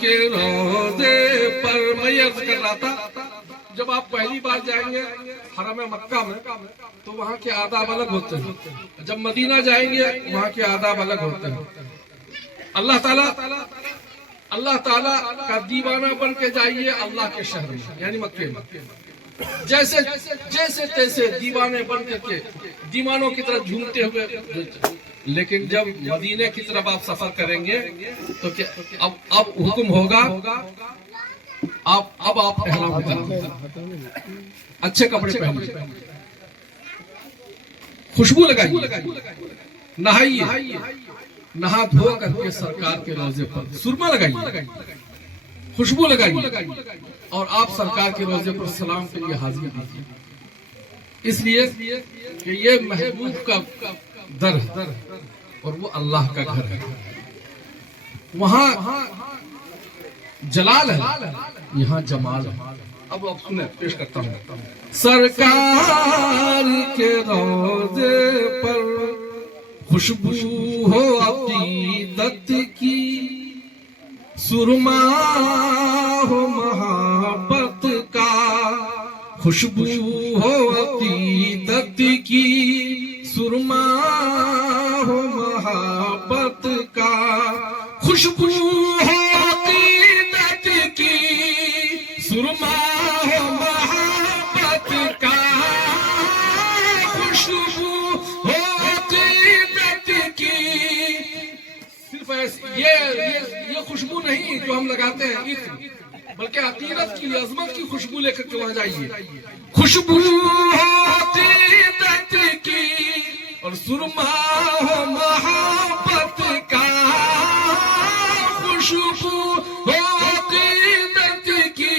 کے روزے پر میں یہ عرض کر رہا تھا، جب آپ پہلی بار جائیں گے حرم مکہ میں تو وہاں کے آداب الگ ہوتے ہیں، جب مدینہ جائیں گے وہاں کے آداب الگ ہوتے ہیں۔ اللہ تعالیٰ کا دیوانہ بن کے جائیے اللہ کے شہر میں یعنی مکے میں، جیسے تیسے دیوانے بن کے دیوانوں کی طرح جھومتے ہوئے، لیکن جب مدینے کی طرف آپ سفر کریں گے تو اب حکم ہوگا اب آپ احرام اتاریں، اچھے کپڑے پہنیے، خوشبو لگائیے، نہائیے، نہا دھو کر کے سرکار کے روزے پر سرما لگائیے، خوشبو لگائیے، اور آپ سرکار کے روزے پر سلام کے لیے حاضری دیجیے، اس لیے کہ یہ محبوب کا در ہے اور وہ اللہ کا گھر ہے، وہاں جلال ہے، یہاں جمال ہے۔ اب سنیں، پیش کرتا ہوں۔ سرکار کے روزے پر خوشبو ہو عقیدت کی، سرما ہو محبت کا، خوشبو ہو عقیدت کی، سرما ہو محبت کا، خوشبو ہو عقیدت کی، سرما ہو محبت کا، خوشبو ہو عقیدت کی۔ صرف یہ خوشبو نہیں جو ہم لگاتے ہیں عطر، بلکہ عقیدت کی عظمت کی خوشبو لے کر کے وہاں جائیے، خوشبو ہو عقیدت کی اور سرما ہو محبت کا، خوشبو ہو عقیدت کی،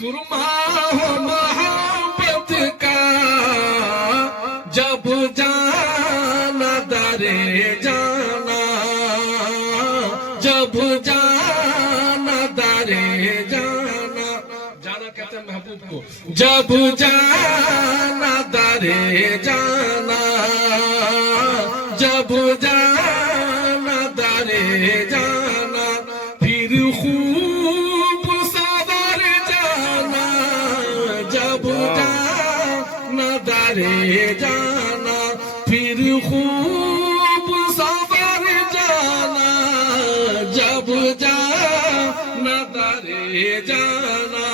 سرما ہو محبت کا، جب جانا درے جانا، جب جانا درے جانا، جانا کہتے ہیں محبوب کو، جب جانا درے جانا، جب جانا درے جانا، پھر خوب سنور جانا، جب جانا درے جانا، پھر خوب سنور جانا، جب جانا درے جانا۔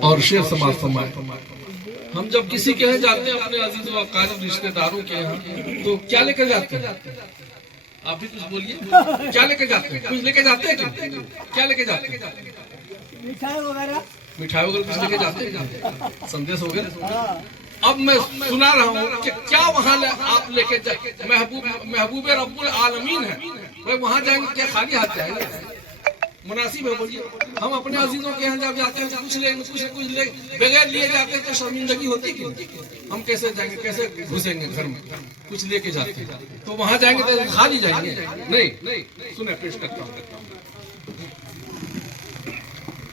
اور شعر سماعت فرمائے، ہم جب کسی کے یہاں جاتے ہیں اپنے عزیز و اقارب رشتہ داروں کے یہاں تو کیا لے کر جاتے ہیں؟ آپ بھی کچھ بولیے، کیا لے کر جاتے ہیں؟ کچھ لے کے جاتے ہیں کیا لے کے جاتے ہیں؟ مٹھائی وغیرہ کچھ لے کے جاتے ہیں، سندیش وغیرہ۔ اب میں سنا رہا ہوں کہ کیا وہاں آپ لے کے جائیں، محبوب رب العالمین ہے، وہاں جائیں گے کیا خالی ہاتھ جائیں گے؟ مناسب ہے بولیے؟ ہم اپنے عزیزوں کے یہاں جب جاتے ہیں تو کچھ لے بغیر لیے جاتے ہیں تو شرمندگی ہوتی کہ ہم کیسے جائیں گے، کیسے گھسیں گے گھر میں؟ کچھ لے کے جاتے ہیں تو وہاں جائیں گے تو خالی جائیں گے؟ نہیں، سنیں، پیش کرتا ہوں۔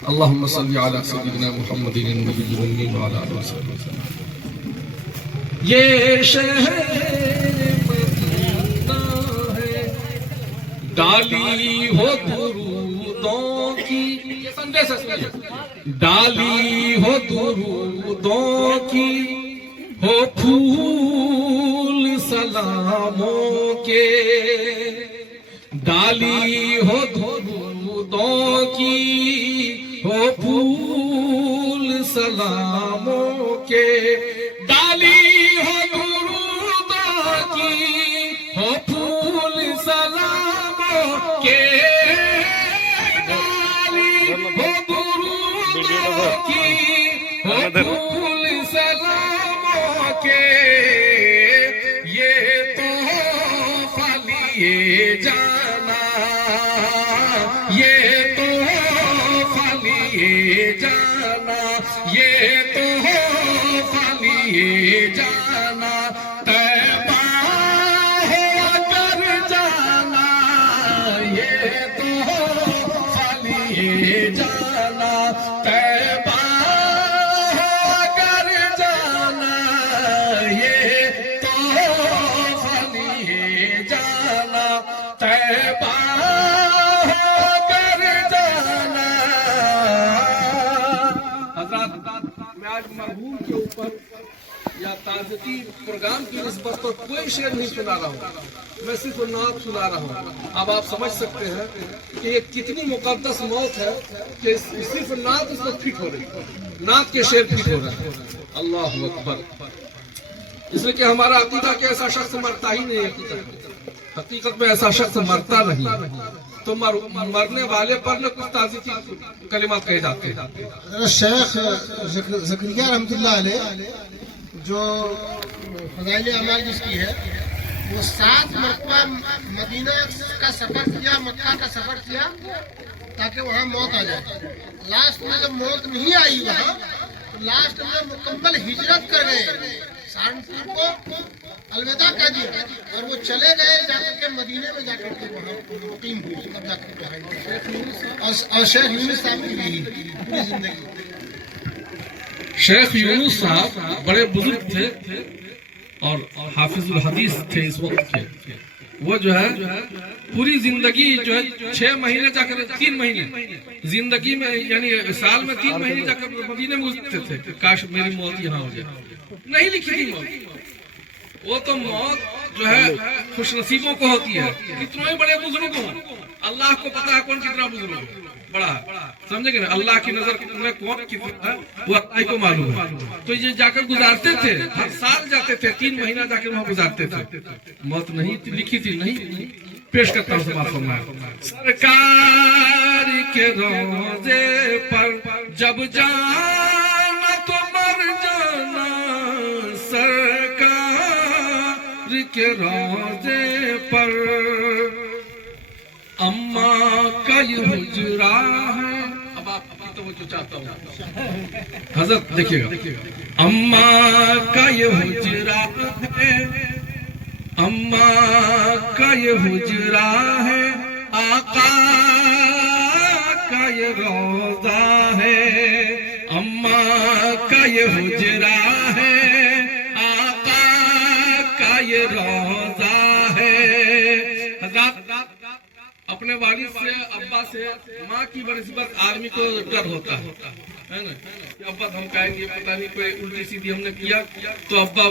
اللہم صلی علی سیدنا محمد النبی الامین وعلی آلہ وسلم۔ یہ شہر مدینہ ہے، ڈالی ہو درودوں کی، ڈالی ہو درودوں کی، ہو پھول سلاموں کے، ڈالی ہو درودوں کی، ہو پھول سلاموں کے، ڈالی ہو درودوں کی، ہو پھول سلاموں کے، ڈالی ہو درودوں کی، ہو پھول سلاموں کے، یہ تحفہ لیے جانا، یہ تحفہ لیے جانا، یہ تحفہ لیے جانا، طیبہ ہو کر جانا، یہ تحفہ لیے جانا، طیبہ ہو کر جانا، یہ تحفہ لیے جانا، یا تعزیتی پروگرام کی نسبت پر کوئی شعر نہیں سنا رہا ہوں، میں صرف نعت سنا رہا ہوں۔ اب آپ سمجھ سکتے ہیں کہ یہ کتنی مقدس موت ہے کہ صرف نعت اس پر فٹ ہو رہی ہے، نعت کے شعر فٹ ہو رہا ہے۔ اللہ اکبر۔ اس لیے کہ ہمارا عقیدہ کہ ایسا شخص مرتا ہی نہیں ہے، حقیقت میں ایسا شخص مرتا نہیں، تو مرنے والے پر نہ کچھ تعزیتی کلمات کہے جاتے ہیں۔ شیخ زکریا رحمۃ اللہ علیہ جو فضائل اعمال جس کی ہے، وہ 7 مرتبہ مدینہ کا سفر کیا، مکہ کا سفر کیا تاکہ وہاں موت آ جائے۔ لاسٹ میں جب موت نہیں آئی وہاں، تو لاسٹ میں مکمل ہجرت کر گئے، سہارنپور کو الوداع کہہ دیا اور وہ چلے گئے جا کر کے مدینے میں جا کر کے وہاں مقیم ہوئے، تب جا کر کے اور شیخ یونس صاحب کی بھی پوری زندگی۔ شیخ یونس صاحب بڑے بزرگ تھے اور حافظ الحدیث تھے اس وقت کے۔ وہ جو ہے پوری زندگی جو ہے 6 مہینے جا کر 3 مہینے زندگی میں، یعنی سال میں 3 مہینے جا کر مدینے میں گزرتے تھے کہ کاش میری موت یہاں ہو جائے۔ نہیں لکھی تھی موت، وہ تو موت جو ہے خوش نصیبوں کو ہوتی ہے۔ کتنے بڑے بزرگ ہوں، اللہ کو پتا ہے کون کتنا بزرگ بڑا ہے، سمجھے گا نا؟ اللہ کی نظر میں کون کتنا ہے وہ اللہ کو معلوم ہے۔ تو یہ جا کر گزارتے تھے، ہر سال جاتے تھے، 3 مہینہ جا کر وہاں گزارتے تھے۔ موت نہیں لکھی تھی، نہیں۔ پیش کرتا ہوں سماعت فرمائیں۔ سرکار کے روزے پر جب جانا تو مر جانا، سرکار کے روزے پر اماں کا یہ حجرا ہے۔ اب آپ توجہ چاہتا ہوں حضرت دیکھیے گا، اماں کا یہ حجرا ہے، اماں کا یہ حجرا ہے، آقا کا یہ روضہ ہے، اماں کا یہ حجرا ہے، آقا کا یہ روضہ ہے۔ حضرت اپنے والد سے، ابا سے، ماں کی بنسبت آدمی کو ڈر ہوتا ہے نا، ابا دھمکائیں گے، پتہ نہیں کوئی الٹی سیدھی ہم نے کیا تو ابا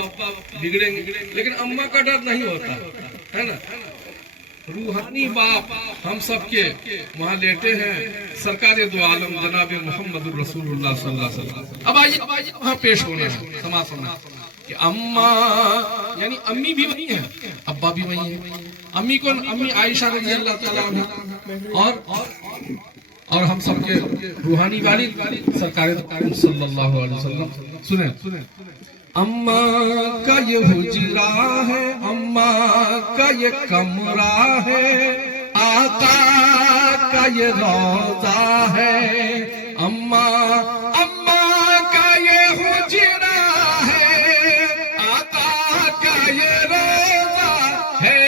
بگڑیں گے، لیکن اماں کا ڈر نہیں ہوتا ہے نا۔ روحانی باپ ہم سب کے وہاں لیٹے ہیں، سرکار دو عالم جناب محمد الرسول اللہ صلی اللہ علیہ وسلم۔ اب آئیے وہاں پیش ہونا ہے، سماعت سننا کہ اماں یعنی امی بھی وہی ہیں، ابا بھی وہی ہیں۔ امی کون؟ امی عائشہ رضی اللہ تعالیٰ عنہ، اور ہم سب کے روحانی والد سرکار صلی اللہ علیہ وسلم۔ سنیں، اماں کا یہ حجرا ہے، اماں کا یہ کمرہ ہے، آقا کا یہ روضہ ہے، اماں کا یہ حجرا ہے، آقا کا یہ روضہ ہے،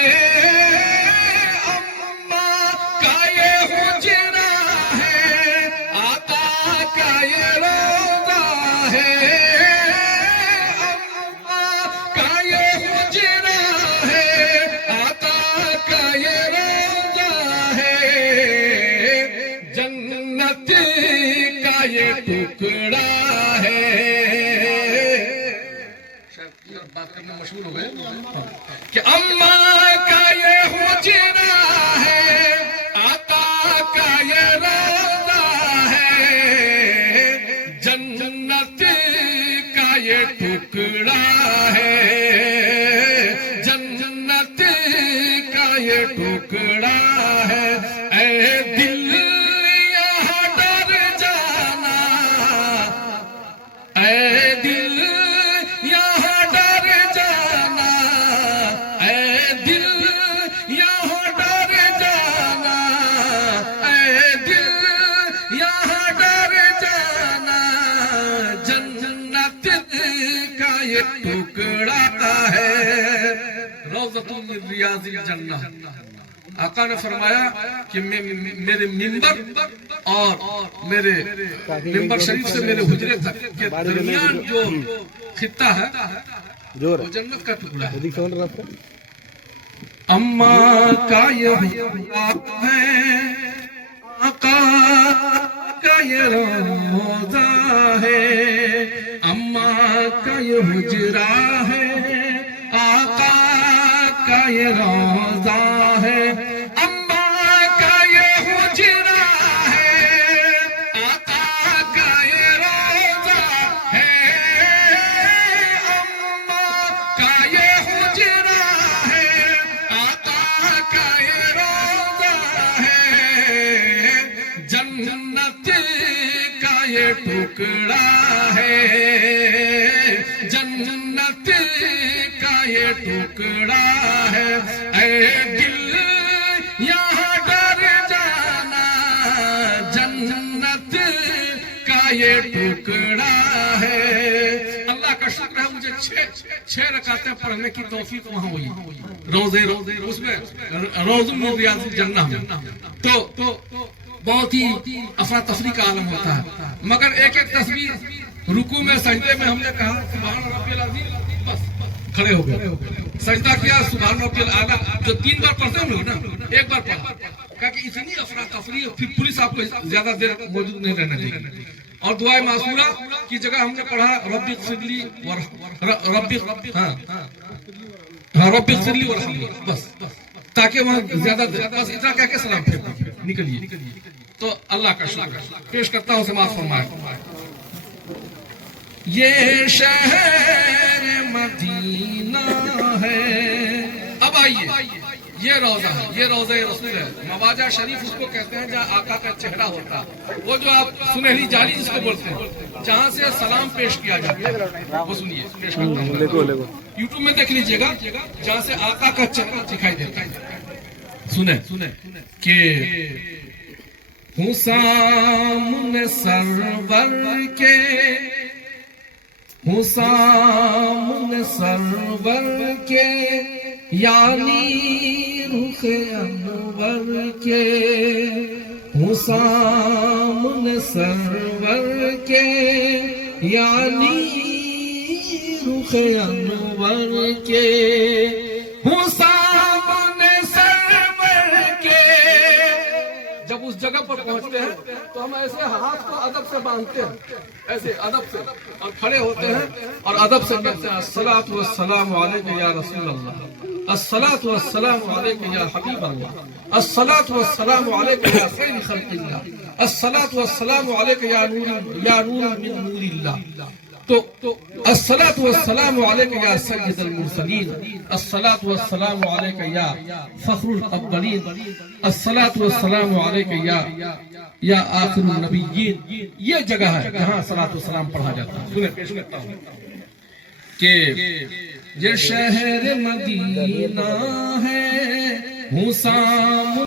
اماں کا یہ حجرا ہے، آقا کا یہ روضہ ہے، ٹکڑا ہے۔ بات کرنا مشہور ہو گئے کہ اماں کا یہ حجرا ہے، آقا کا یہ روضہ ہے، جنت کا یہ ٹکڑا ہے، جنت کا یہ ٹکڑا ہے۔ اے دل ٹکڑا ہے، روضۃ من ریاض الجنہ۔ آقا نے فرمایا کہ میرے منبر اور میرے منبر شریف سے میرے حجرے تک کے درمیان جو خطہ ہے وہ جنت کا ٹکڑا ہے۔ اماں کا یہ حجرا ہے، آقا کا یہ روضہ ہے، اماں کا یہ حجرا ہے، آقا کا یہ روضہ ہے، اماں کا یہ حجرا ہے، آقا کا یہ روضہ ہے، اماں کا یہ حجرا ہے، آقا کا یہ روضہ ہے، جنت کا یہ ٹکڑا ہے، جنت کا یہ ٹکڑا ہے، اے دل یہاں ڈر جانا، جنت کا یہ ٹکڑا ہے۔ اللہ کا شکر ہے مجھے 6 رکعتیں پڑھنے کی توفیق وہاں ہوئی، روزے اس میں روز من ریاض الجنہ میں، تو بہت ہی افراتفری کا عالم ہوتا ہے، مگر ایک ایک تصویر رکوع میں سجدے میں ہم نے کہا سبحان ربی العظیم، بس کھڑے ہو گئے، سجدہ کیا سبحان ربی الاعلیٰ، جو 3 بار پڑھتے ہیں لوگ نا، ایک بار پڑھا، کہا کہ اتنی افراتفری، پھر پولیس آپ کو زیادہ دیر موجود نہیں رہنا چاہیے۔ اور دعائے معصورہ کی جگہ ہم نے پڑھا ربی اغفر لی ربی اغفر لی ورحمنی، بس تاکہ وہاں زیادہ دیر، بس اتنا کہہ کے سلام پھیر نکلیے۔ تو اللہ کا شکر پیش کرتا ہوں، سماعت فرمائے۔ یہ شہر مدینہ ہے، اب آئیے، یہ روضہ ہے، یہ روضہ رسول ہے، مواجہ شریف اس کو کہتے ہیں جہاں آقا کا چہرہ ہوتا ہے، وہ جو آپ سنہری جالی جس کو بولتے ہیں، جہاں سے سلام پیش کیا جاتا ہے، وہ سنیے پیش کرتا ہوں، یوٹیوب میں دیکھ لیجئے گا، جہاں سے آقا کا چہرہ دکھائی دیتا ہے، سنیں کہ حسام سرور کے، حسام سرور کے، یعنی رخ انور کے، حسام سرور کے، یعنی رخ انور کے، حسام سرور کے۔ جب اس جگہ پر پہنچتے ہیں تو ہم ایسے ہاتھ کو ادب سے باندھتے ہیں، ایسے ادب سے، اور کھڑے ہوتے ہیں اور ادب سے کہتے ہیں الصلاۃ والسلام علیک یا رسول اللہ، الصلاۃ والسلام علیک یا حبیب اللہ، الصلاۃ والسلام علیک یا خیر خلق اللہ، الصلاۃ والسلام علیک یا نور من نور اللہ۔ تو الصلاۃ والسلام علیک یا سید المرسلین، الصلاۃ والسلام علیک یا فخر الاولین، الصلاۃ والسلام علیک یا آخر النبیین۔ یہ جگہ ہے جہاں صلاۃ والسلام پڑھا جاتا ہے۔ سنیں پیش کرتا ہوں کہ یہ شہر مدینہ ہے، حسام